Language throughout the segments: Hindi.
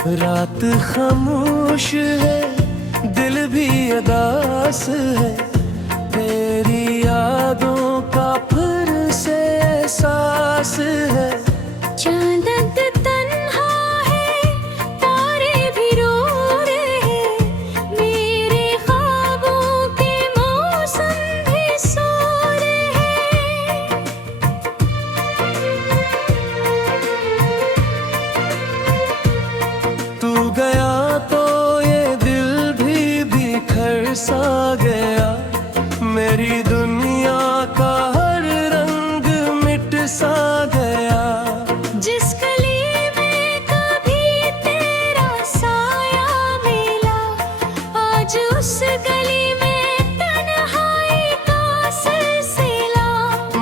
रात खामोश है, दिल भी उदास है, तेरी यादों का फिर से एहसास है। चांद तन्हा है, तारे भी रो रहे, मेरे ख्वाबों के मौसम भी सो रहे। तू गया तो ये दिल भी बिखर सा गया, मेरी दुनिया का हर रंग मिट सा गया। जिस गली में कभी तेरा साया मिला, आज उस गली में तन्हाई का सिलसिला।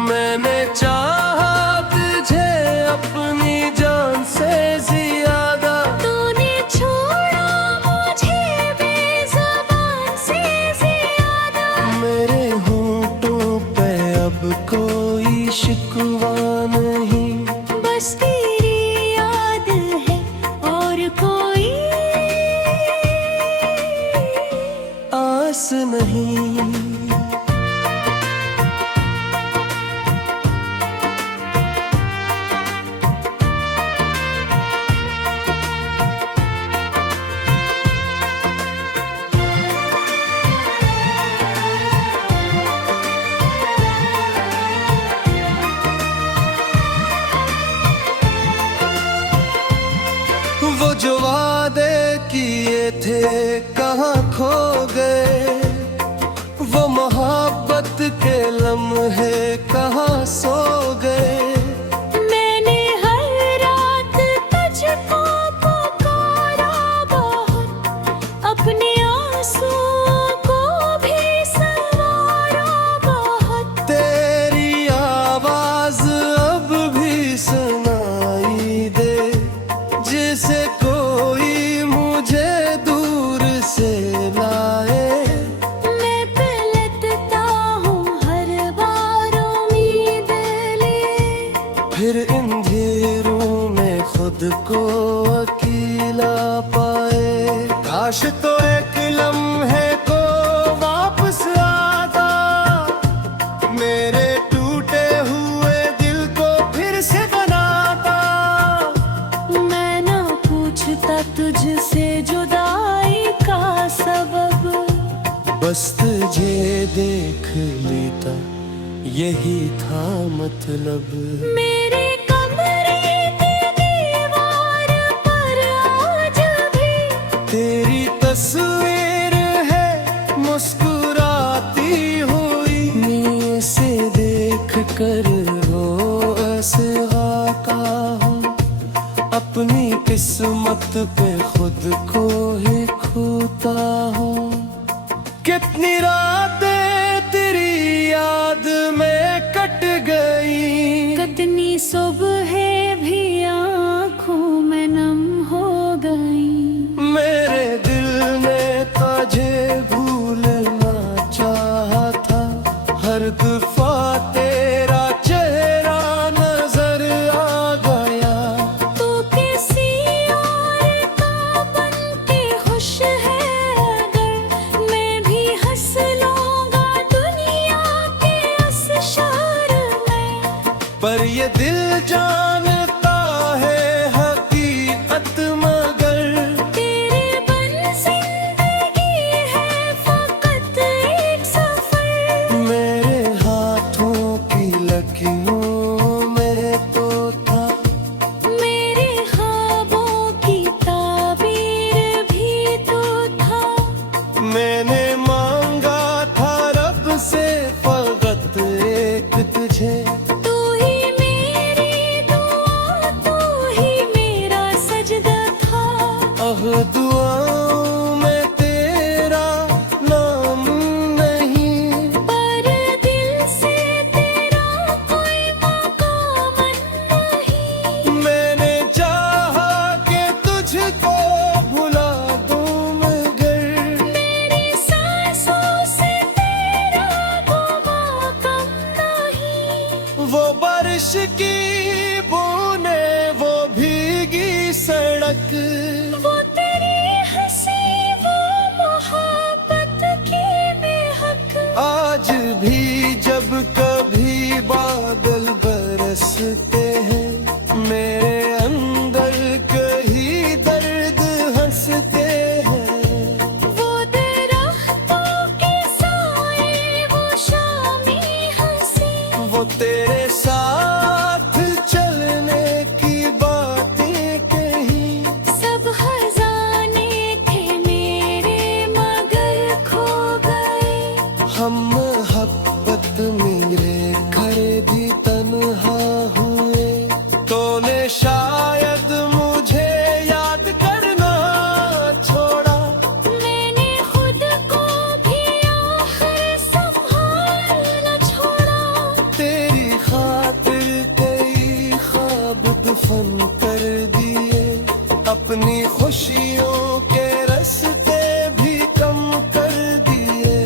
मैंने चाहा तुझे अपनी जान से ज्यादा, तूने छोड़ा मुझे बेज़ुबान से ज्यादा। मेरे होंठों पे अब कोई शिकवा नहीं, बस तेरी याद है और कोई आस नहीं। वो जो वादे किए थे कहाँ खो गए, वो मोहब्बत के लम्हे कहाँ सो गए। मैंने हर रात तुझको पुकारा बहुत, अपने आंसुओं को भी संवारा बहुत। तेरी आवाज अब भी सुनाई दे, जिसे कोई मुझे दूर से लाए। मैं पलटता हूँ हर बार उम्मीद लिए, फिर इन अंधेरों में खुद को अकेला पाए। काश तो एक लम्हे को वापस आता, मेरे टूटे हुए दिल को फिर से बनाता। मैं ना पूछता तुझसे जुदाई का सबब, बस तुझे देख लेता यही था मतलब। मेरे कमरे की दीवार पर आज भी तेरी तस्वीर है मुस्कुराती हुई, नींद से देख कर वो असहाका हूँ, अपनी किस्मत पे खुद को ही खोता हूँ। कितनी रातें तेरी याद में कट गई, कितनी सुबह भी आँखों में नम हो गई। मेरे दिल ने तुझे भूलना चाहा था, हर दफा तेरा चेहरा नजर आ गया। तू किसी और का बनके खुश है अगर, मैं भी हंस लूंगा दुनिया के इस शहर में। पर ये दिल जानता है हकीकत मगर, तेरे बिन जिंदगी है फकत एक सफर। मेरे हाथों की लकीरों में तो था, मेरे ख्वाबों की ताबीर भी तो था। मैंने मांगा था रब से फकत एक तुझे। तू ही मेरी दुआ, तू ही मेरा सजदा था। अह दुआओं में तेरा नाम नहीं, पर दिल से तेरा कोई मकाम नहीं। मैंने चाहा कि तुझको भुला दूं मगर, मेरी सांसों से तेरा गुमा कम नहीं। वो बारिश की बूंदें वो भीगी सड़क, वो कर दिए, अपनी खुशियों के रास्ते भी कम कर दिए।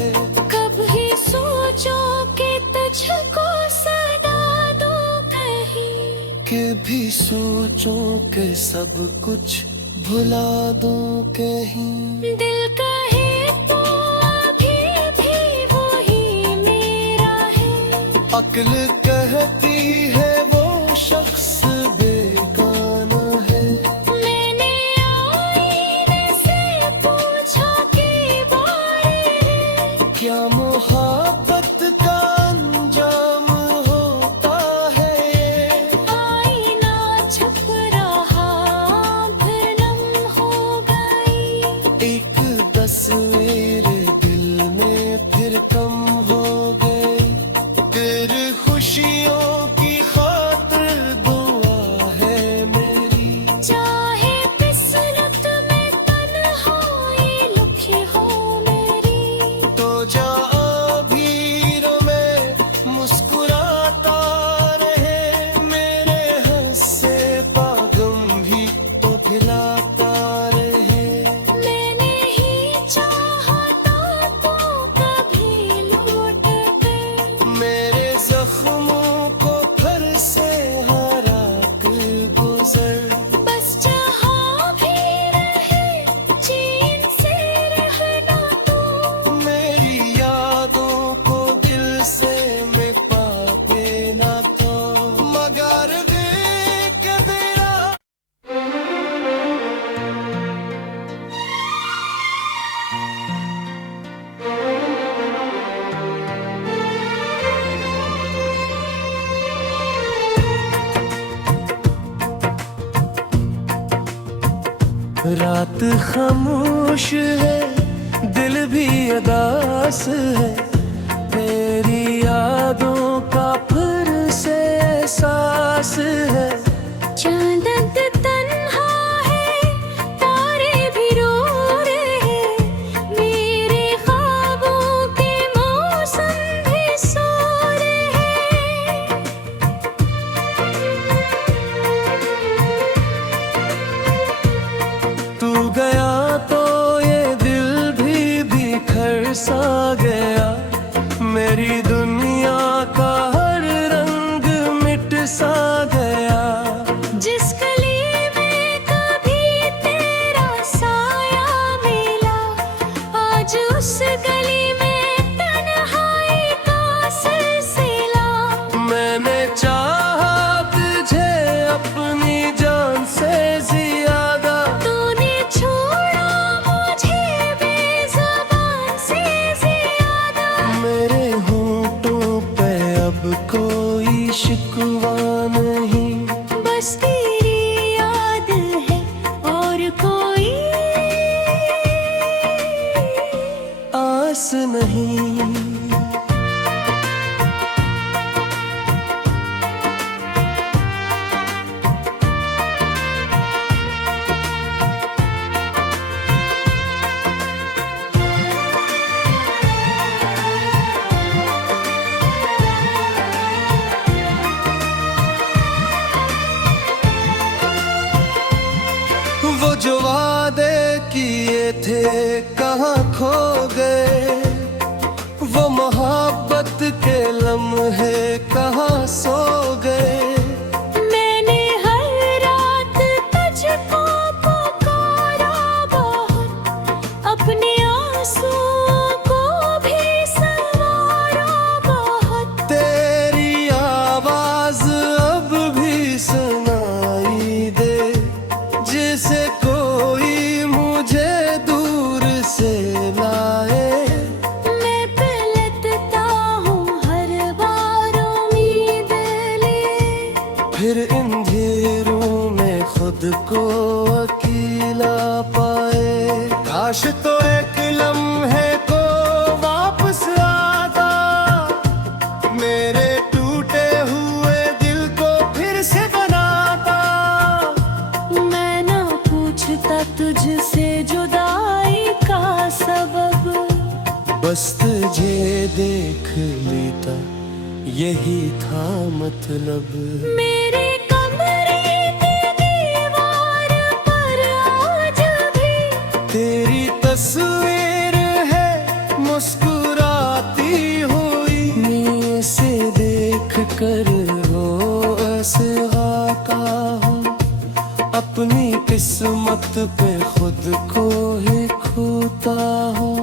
कभी सोचो कि तुझको सदा दूं कहीं, कि भी सोचूं कि सब कुछ भुला दूं कहीं। दिल कहे तो अभी भी वही मेरा है, अक्ल कहती है वो शख्स बेगाना है। मैंने आईने से पूछा कि बारे है, क्या मोहब्बत का अंजाम होता है ये? आईना छुप रहा फिर नम हो गई, एक तस्वीर दिल में फिर कम हो गई। तेरी खुशियों की खातिर दुआ है मेरी, चाहे किस्मत में तन्हाई लिखी हो मेरी। तो जा भीड़ों में मुस्कुराता रहे, मेरे हंसे पागम भी तो खिलाता रहे। मैंने ही चाहा था तो कभी लौट गए, मेरे जख्मों को फिर से हरा कर गुजर। बस जहाँ भी रहे चैन से रहना तू, मेरी यादों को दिल से मैं पापे ना तो, मगर देख तेरा रात खामोश है, दिल भी अदास है। तेरी यादों का फिर से एहसास है। चांदन तन्हा है, तारे भी रो रहे, मेरे ख्वाबों के मौसम भी सो रहे। तू गया तो ये दिल भी बिखर सा गया, मेरी दुनिया का हर रंग मिट सा गया। जिस गली में कभी तेरा साया मिला, आज उस गली में तन्हाई का सिलसिला। मैंने चाहा तुझे अपनी जान से ज्यादा, तूने छोड़ा मुझे बेज़ुबान से ज़्यादा। मेरे होंठों पे अब कोई शिकवा नहीं। बस तेरी याद है और कोई आस नहीं। वो जो वादे किए थे कहाँ खो गए, वो मोहब्बत के लम्हे कहाँ सो गए। मैंने हर रात तुझको पुकारा बहुत, अपने आंसुओं को भी संवारा बहुत। तेरी आवाज अब भी सुनाई दे, जिसे कोई मुझे दूर से लाए। मैं पलटता हूँ हर बार उम्मीद लिए, फिर इन अंधेरों में खुद को अकेला पाए। काश तो एक लम्हे को वापस आता, मेरे टूटे हुए दिल को फिर से बनाता। मैं ना पूछता तुझसे जुदाई का सबब, बस तुझे देख लेता यही था मतलब। मेरे कमरे के अपनी किस्मत पे खुद को ही खोता हूँ।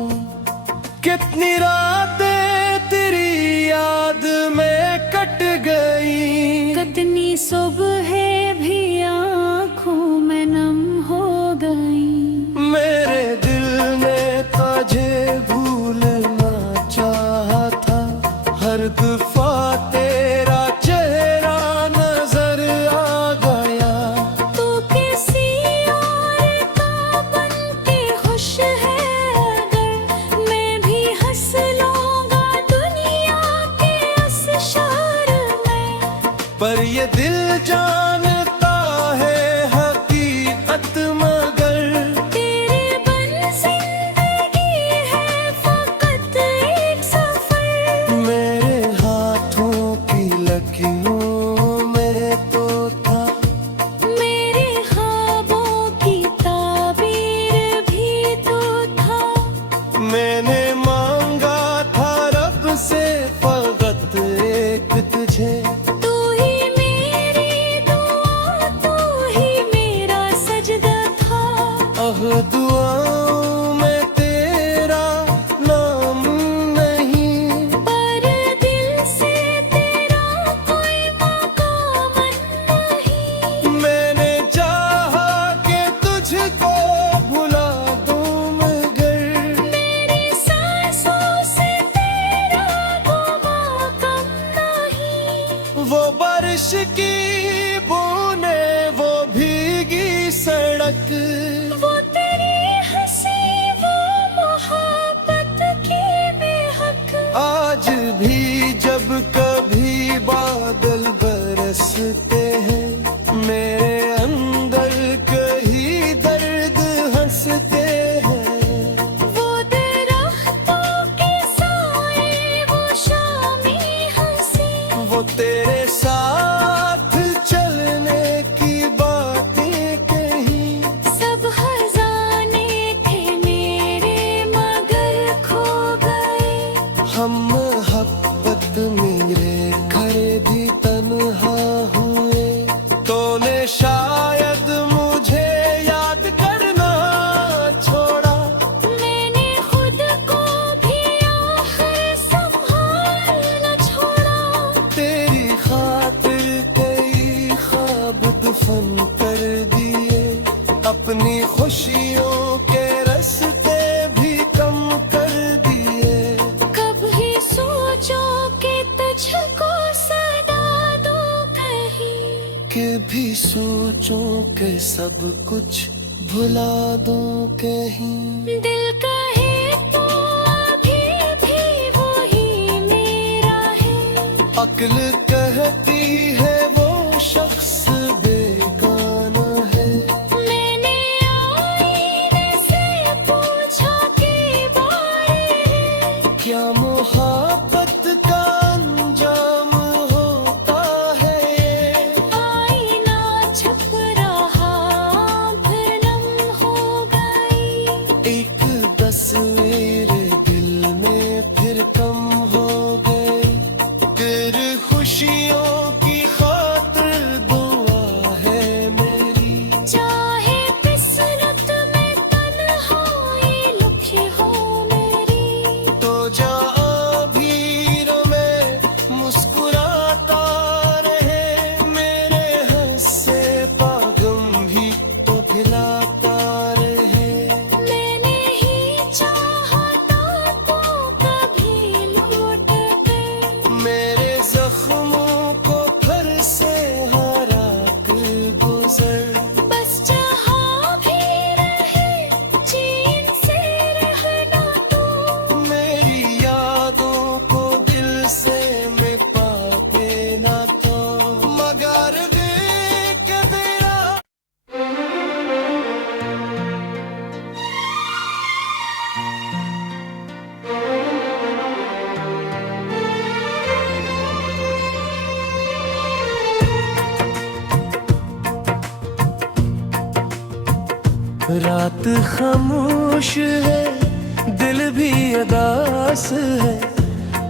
कितनी रातें तेरी याद में कट गई, कितनी सुबह भी आँखों में नम हो गई। मेरे दिल ने तुझे भूलना चाहा था, हर दफा तेरा चेहरा नजर आ गया। तू किसी और का बन के खुश है अगर, मैं भी हंस लूंगा दुनिया के इस शहर में। पर ये दिल जानता है हकीकत मगर, तेरे बिन जिंदगी है फकत एक सफर। मेरे हाथों की लकीरों में तो था, मेरे ख्वाबों की ताबीर भी तो था। मैंने मांगा था रब से फकत एक तुझे। तू ही मेरी दुआ, तू ही मेरा सजदा था। दुआओं में तेरा नाम नहीं, पर दिल से तेरा कोई मकाम नहीं। मैंने चाहा कि तुझको भुला दूं मगर, मेरी सांसों से तेरा गुमा कम नहीं। वो बारिश की बूंदें, वो भीगी सड़क, वो तेरी हंसी, वो मोहब्बत की बेहक। आज भी जब कभी बादल बरसते हैं, मेरे अंदर कहीं दर्द हंसते हैं। वो दरख्तों के साए, वो शामी हंसी। वो तेरे साथ चलने की बातें कही, सब खजाने थे मेरे मगर खो गए। हम मोहब्बत मेरे घर भी तन्हा हुए। तूने शायद मुझे याद करना छोड़ा, मैंने खुद को भी आखिर संभाल न छोड़ा। तेरी खातिर कई ख्वाब दफन कर दिए, अपनी खुशियों के रास्ते भी कम कर दिए। कभी सोचो कि तुझको सदा दूं कहीं, कि भी सोचूं कि सब कुछ भुला दूं कहीं। दिल कहे तो अभी भी वही मेरा है। अक्ल कहती है वो शख्स बेगाना है। मैंने आईने से पूछा के बारे है, क्या मोहब्बत का अंजाम होता है ये? आईना छप रहा फिर नम हो गई। एक तस्वीर दिल में फिर कम हो गई। तेरे खुशियों की खातिर दुआ है मेरी, चाहे किस्मत में तन्हाई लिखी हो मेरी। तो जा भीड़ में मुस्कुराता रहे, मेरे हंसे पागम भी तो खिलाता रहे। मैंने ही चाहा था तू कभी लौट के, मेरे जख्मों को फिर से हरा कर गुजर। बस जहाँ भी रहे चैन से रहना तू। मेरी यादों को दिल से मैं पाते ना तो, मगर देख तेरा रात खामोश है, दिल भी उदास है।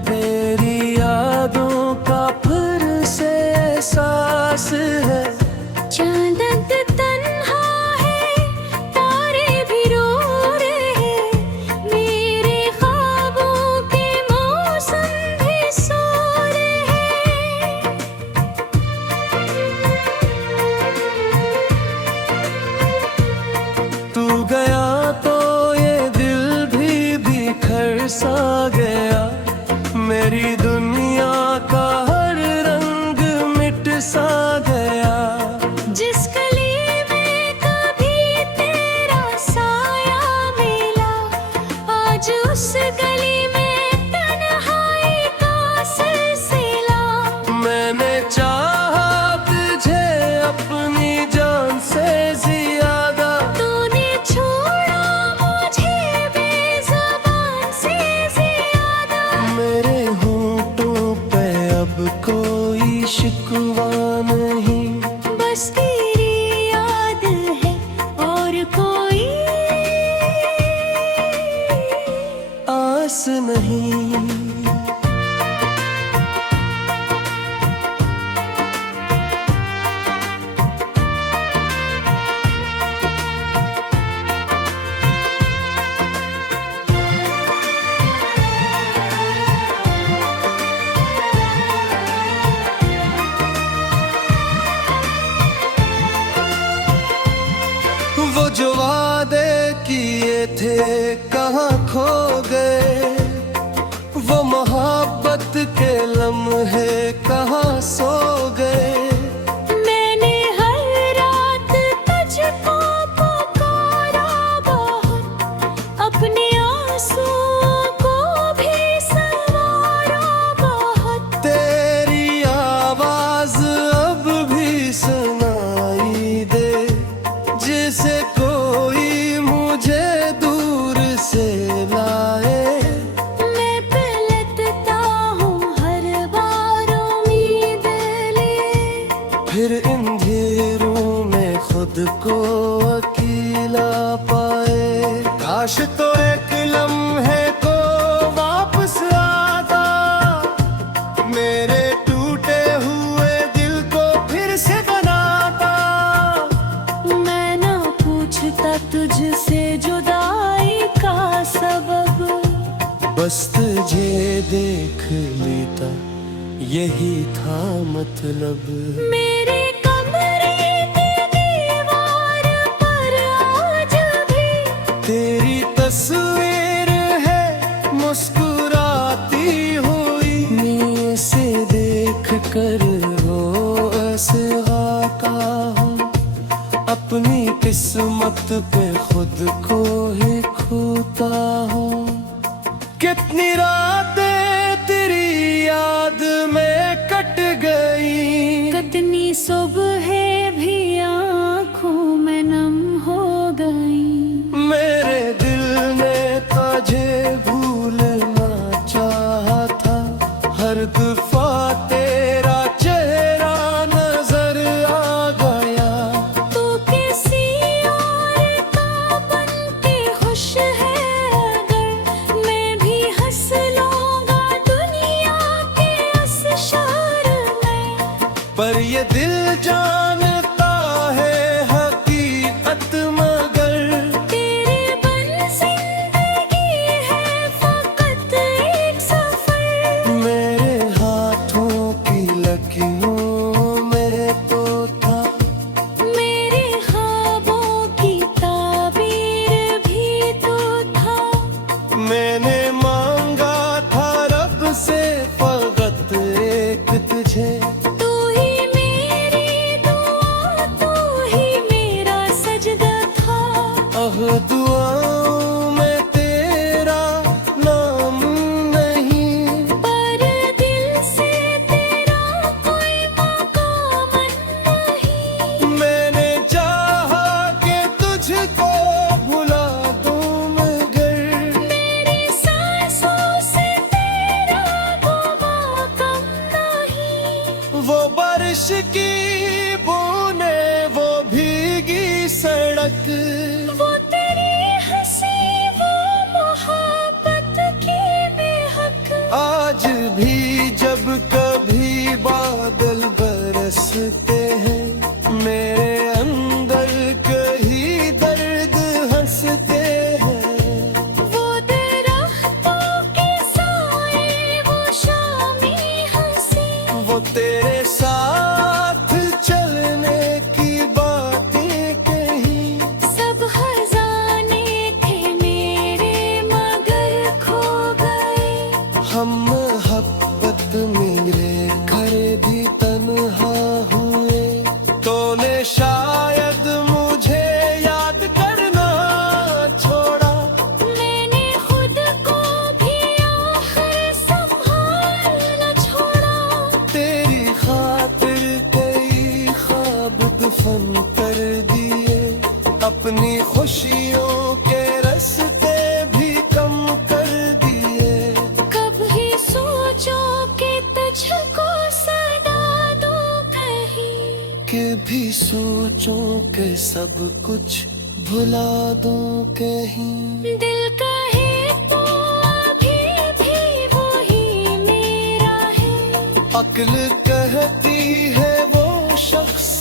तेरी यादों का फिर से एहसास है। चांदत तन गया तो ये दिल भी बिखर सा गया, मेरी दुनिया का हर रंग मिट सा गया। जिस गली में कभी तेरा साया मिला, आज उस गली में तन्हाई का सिलसिला। मैंने चाहा तुझे अपनी जान से ज्यादा, तूने छोड़ा मुझे बेज़ुबान से ज्यादा। मेरे होंठों पे अब कोई शिकवा नहीं, बस तेरी याद है और कोई आस नहीं। वो जो वादे किए थे कहाँ खो गए, वो मोहब्बत के लम्हे कहाँ सो गए। मैंने हर रात तुझको पुकारा बहुत, अपने आंसुओं को भी संवारा बहुत। तेरी आवाज अब भी सुनाई दे, जिसे कोई मुझे दूर से लाए। मैं पलटता हूँ हर बार उम्मीद लिए, फिर इन अंधेरों में खुद को अकेला पाए। काश तो एक लम्हे को वापस आता, मेरे टूटे हुए दिल को फिर से बनाता। मैं ना पूछता तुझसे जुदाई का सबब, बस तुझे देख लेता यही था मतलब। मेरे कमरे की दीवार पर आज भी तेरी तस्वीर है मुस्कुराती हुई, मैं से देख कर वो ऐसे गाता हूँ, अपनी किस्मत पे खुद को ही खोता हूँ। कितनी रातें तेरी याद में कट गई, कितनी सुबह भी आँखों में नम हो गई। मेरे दिल ने तुझे भूलना चाहा था, हर दफा तेरा चेहरा नजर आ गया। तू किसी और का बनके खुश है अगर, मैं भी हंस लूंगा दुनिया के इस शहर में। पर ये दिल जानता है हकीकत मगर, तेरे बन जिंदगी है फकत एक सफर। मेरे हाथों की लकीरों में तो था, मेरे ख्वाबों की ताबीर भी तो था। मैंने मांगा था रब से फकत एक तुझे। तू ही मेरी दुआ, तू ही मेरा सजदा था। दुआओं में तेरा नाम नहीं, पर दिल से तेरा कोई मकाम नहीं। मैंने चाहा कि तुझको भुला दूं मगर, मेरी सांसों से तेरा गुमा कम नहीं। वो बारिश की बूंदें वो भीगी सड़क, वो तेरी हंसी वो मोहब्बत की बेहक। आज भी जब कभी बादल बरसते हैं, मेरे अंदर कहीं दर्द हंसते हैं। वो दरख्तों के साए वो शामी हंसी, वो तेरे साथ चलने की बातें कही, सब अपनी खुशियों के रास्ते भी कम कर दिए। कभी सोचो कि तुझको सदा दूं कहीं, कि भी सोचूं कि सब कुछ भुला दूं कहीं। दिल कहे तो अभी भी वही मेरा है। अक्ल कहती है वो शख्स